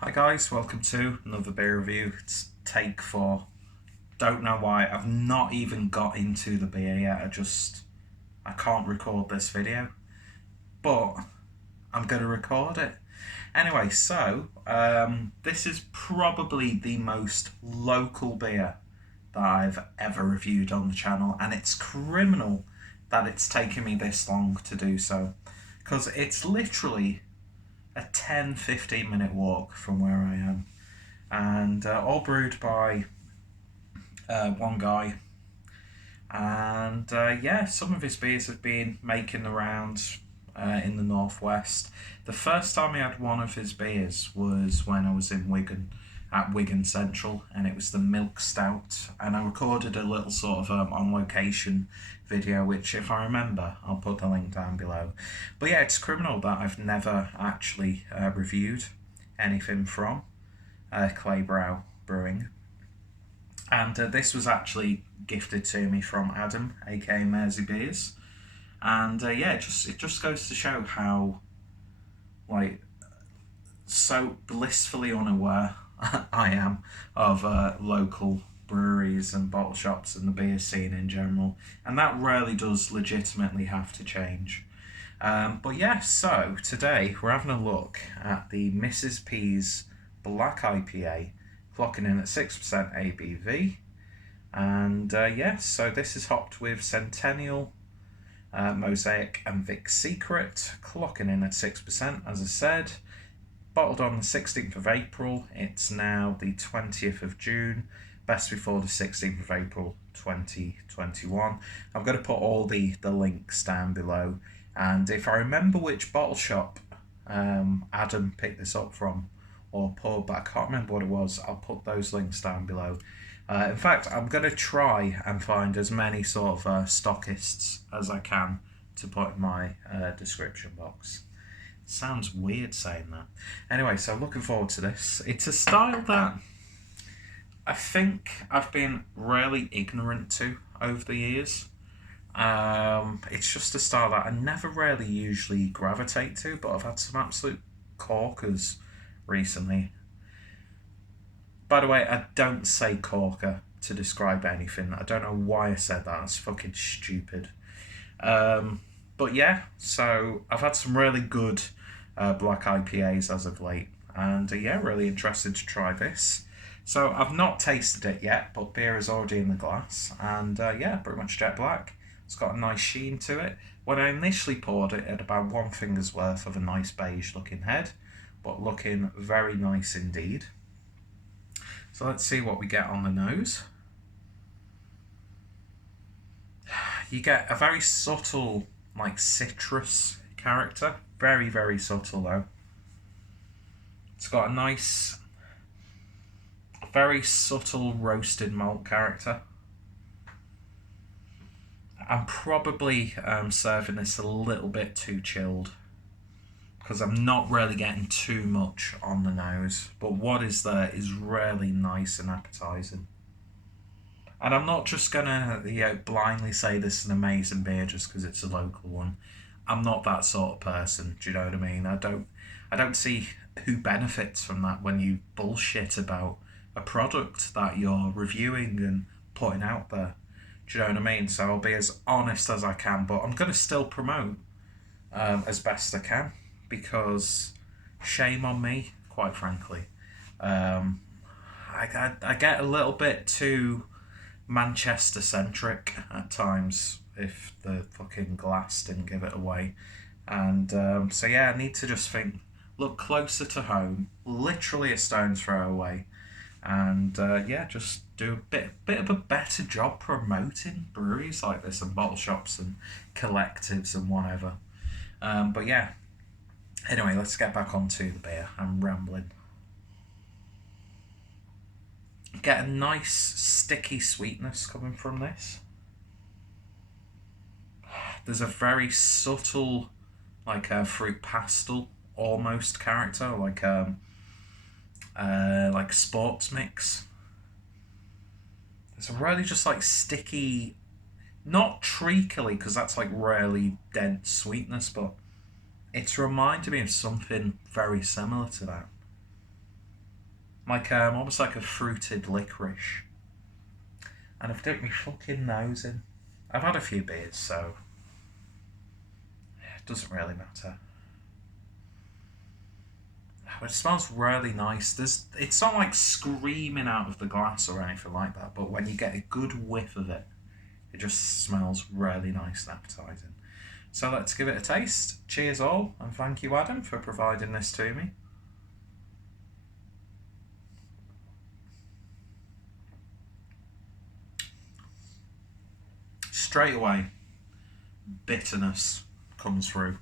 Hi guys, welcome to another beer review. It's take 4. Don't know why, I've not even got into the beer yet. I can't record this video, but I'm going to record it. Anyway, this is probably the most local beer that I've ever reviewed on the channel, and it's criminal that it's taken me this long to do so, because it's literally a 10-15 minute walk from where I am, and all brewed by one guy. And some of his beers have been making the rounds in the northwest. The first time I had one of his beers was when I was in Wigan, at Wigan Central, and it was the Milk Stout, and I recorded a little sort of on location video, which, if I remember, I'll put the link down below. But yeah, it's criminal that I've never actually reviewed anything from Claybrow Brewing. And this was actually gifted to me from Adam, aka Mersey Beers. And it just goes to show how, like, so blissfully unaware I am of local breweries and bottle shops and the beer scene in general, and that really does legitimately have to change. So today we're having a look at the Mrs. P's Black IPA, clocking in at 6% ABV. And so this is hopped with Centennial, Mosaic and Vic Secret, clocking in at 6%, as I said. Bottled on the 16th of April, it's now the 20th of June, best before the 16th of April 2021. I'm going to put all the links down below, and if I remember which bottle shop Adam picked this up from, or pub, but I can't remember what it was, I'll put those links down below. In fact, I'm going to try and find as many sort of stockists as I can to put in my description box. Sounds weird saying that. Anyway, so looking forward to this. It's a style that I think I've been really ignorant to over the years. It's just a style that I never really usually gravitate to, but I've had some absolute corkers recently. By the way, I don't say corker to describe anything. I don't know why I said that. It's fucking stupid. But yeah, so I've had some really good black IPAs as of late, and really interested to try this. So I've not tasted it yet, but beer is already in the glass, and pretty much jet black. It's got a nice sheen to it. When I initially poured it, it had about one finger's worth of a nice beige looking head, but looking very nice indeed. So let's see what we get on the nose. You get a very subtle, like, citrus character. Very, very subtle though. It's got a nice, very subtle roasted malt character. I'm probably serving this a little bit too chilled, because I'm not really getting too much on the nose, but what is there is really nice and appetizing. And I'm not just gonna blindly say this is an amazing beer just because it's a local one. I'm not that sort of person. Do you know what I mean? I don't see who benefits from that when you bullshit about a product that you're reviewing and putting out there. Do you know what I mean? So I'll be as honest as I can, but I'm gonna still promote as best I can, because shame on me, quite frankly. I get a little bit too Manchester centric at times, if the fucking glass didn't give it away. And I need to just look closer to home, literally a stone's throw away, and just do a bit of a better job promoting breweries like this and bottle shops and collectives and whatever. Anyway, let's get back onto the beer. I'm rambling. Get a nice sticky sweetness coming from this. There's a very subtle, like a fruit pastel almost character, like sports mix. It's really just like sticky, not treacly, because that's like really dense sweetness, but it's reminded me of something very similar to that. like almost like a fruited licorice. And I've dipped my fucking nose in. I've had a few beers, so it doesn't really matter. But it smells really nice. It's not like screaming out of the glass or anything like that, but when you get a good whiff of it, it just smells really nice and appetising. So let's give it a taste. Cheers all, and thank you, Adam, for providing this to me. Straight away, bitterness comes through.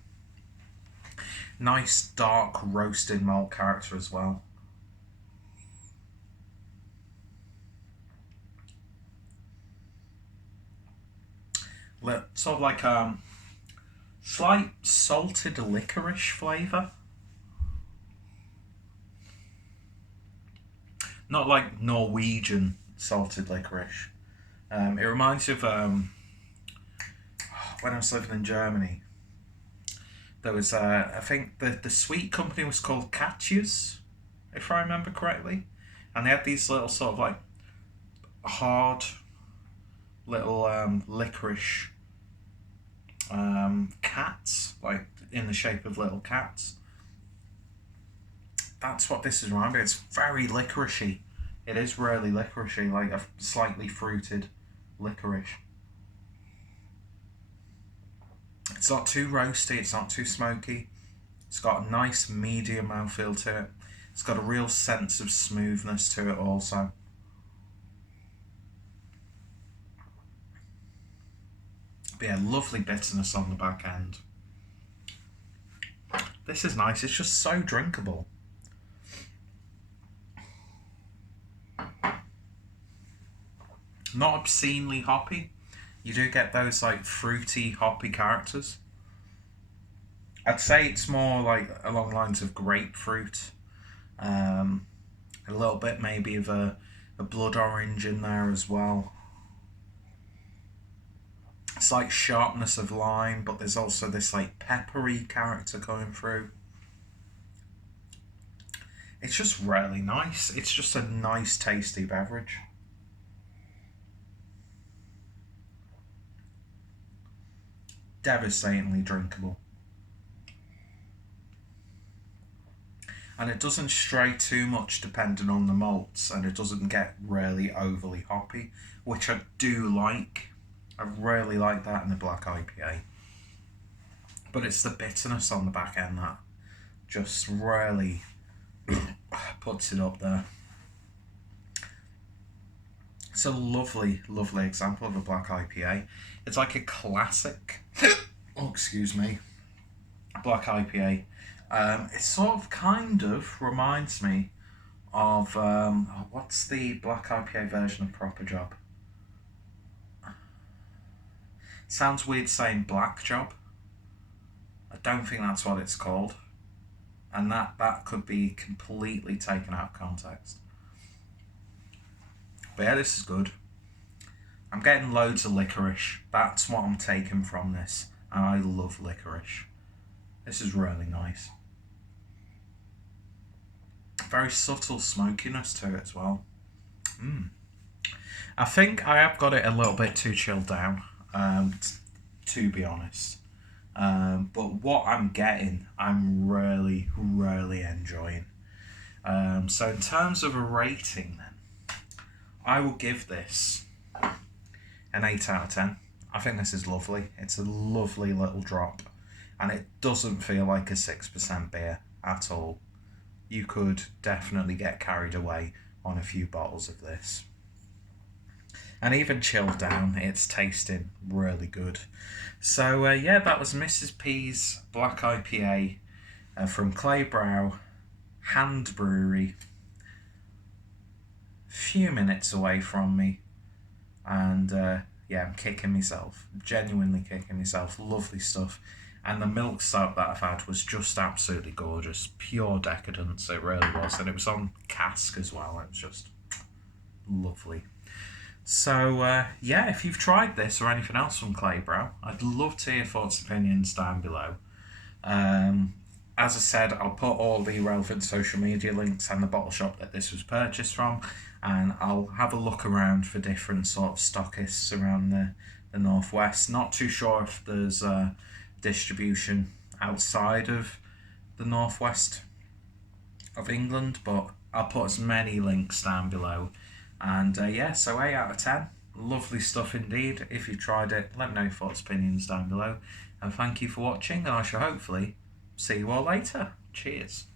Nice dark roasted malt character as well. Sort of like slight salted licorice flavour. Not like Norwegian salted licorice. It reminds me of when I was living in Germany. There was, I think the sweet company was called Katjes, if I remember correctly. And they had these little sort of like hard little licorice cats, like in the shape of little cats. That's what this is reminding me. It's very licoricey. It is really licoricey, like a slightly fruited licorice. It's not too roasty, it's not too smoky. It's got a nice medium mouthfeel to it. It's got a real sense of smoothness to it also. But yeah, lovely bitterness on the back end. This is nice, it's just so drinkable. Not obscenely hoppy. You do get those like fruity, hoppy characters. I'd say it's more like along the lines of grapefruit. A little bit maybe of a blood orange in there as well. Slight sharpness of lime, but there's also this like peppery character going through. It's just really nice. It's just a nice, tasty beverage. Devastatingly drinkable. And it doesn't stray too much depending on the malts, and it doesn't get really overly hoppy, which I do like. I really like that in the black IPA. But it's the bitterness on the back end that just really puts it up there. It's a lovely, lovely example of a black IPA. It's like a classic, oh, excuse me, black IPA. It sort of kind of reminds me of, what's the black IPA version of Proper Job? Sounds weird saying Black Job. I don't think that's what it's called. And that could be completely taken out of context. But yeah, this is good. I'm getting loads of licorice. That's what I'm taking from this. And I love licorice. This is really nice. Very subtle smokiness to it as well. I think I have got it a little bit too chilled down, to be honest. But what I'm getting, I'm really, really enjoying. So in terms of a rating then, I will give this an 8 out of 10. I think this is lovely. It's a lovely little drop. And it doesn't feel like a 6% beer at all. You could definitely get carried away on a few bottles of this. And even chilled down, it's tasting really good. So yeah, that was Mrs. P's Black IPA from Claybrow Hand Brewery. Few minutes away from me. And yeah, I'm kicking myself. Genuinely kicking myself. Lovely stuff. And the milk stout that I've had was just absolutely gorgeous. Pure decadence, it really was. And it was on cask as well. It was just lovely. So, yeah, if you've tried this or anything else from Claybrow, I'd love to hear your thoughts and opinions down below. as I said, I'll put all the relevant social media links and the bottle shop that this was purchased from, and I'll have a look around for different sort of stockists around the northwest. Not too sure if there's distribution outside of the northwest of England, but I'll put as many links down below. And yeah, so 8 out of 10. Lovely stuff indeed. If you tried it, let me know your thoughts, opinions down below. And thank you for watching, and I shall hopefully see you all later. Cheers.